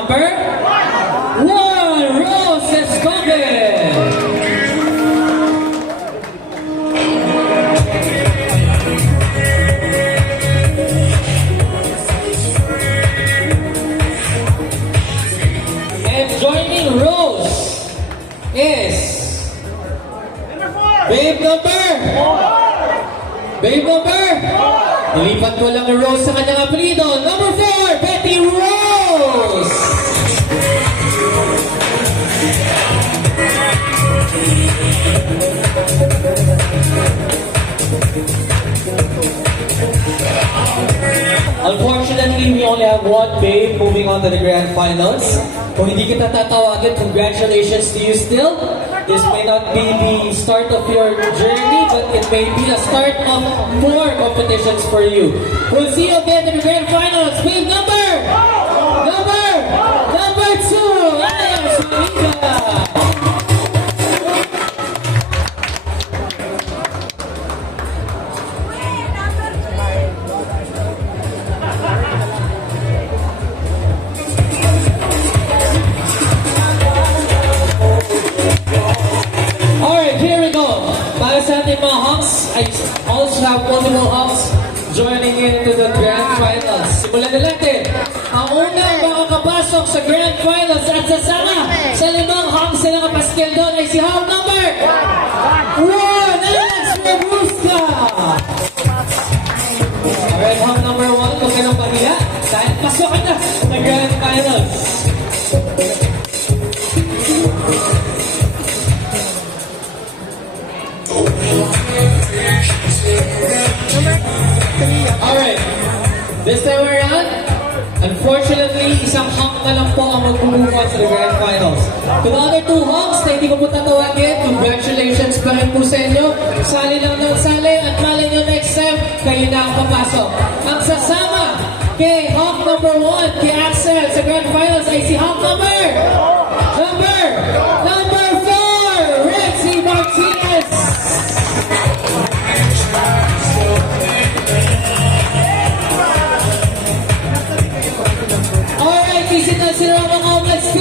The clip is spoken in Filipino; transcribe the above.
Number 1, Rose Escobar. And joining Rose is Babe number 4. Nilipat ko lang ang Rose sa kanyang apelido. Number 4, Betty Rose. Unfortunately, we only have one babe moving on to the grand finals. Kung hindi kita tatawagin, congratulations to you still. This may not be the start of your journey, but it may be the start of more competitions for you. We'll see you again in the grand finals. Babe number 2, Alex Maria. Sa ating mga Hawks, I also have multiple Hawks joining into the Grand Finals. Simulan na natin. Ang unang makakapasok sa Grand Finals at sasama sa 5 Hawks na nakapaskel doon ay si Hawk number 1, Alex Robusta! Alright, Hawk number 1, huwag ka nang pamila. Dahil pasok na sa Grand Finals. Alright, this time around, unfortunately, isang Hawk na lang po ang magbubukas sa Grand Finals. To the other 2 Hawks na hindi ko po tatawagin, congratulations pa rin po sa inyo. Sali lang ng sali at malay nyo next time, kayo na ang papasok. Ang sasama kay Hawk number 1, kay Axel sa Grand Finals ay si Hawk number 4, Rexy Martinez. Visit us here on the Let's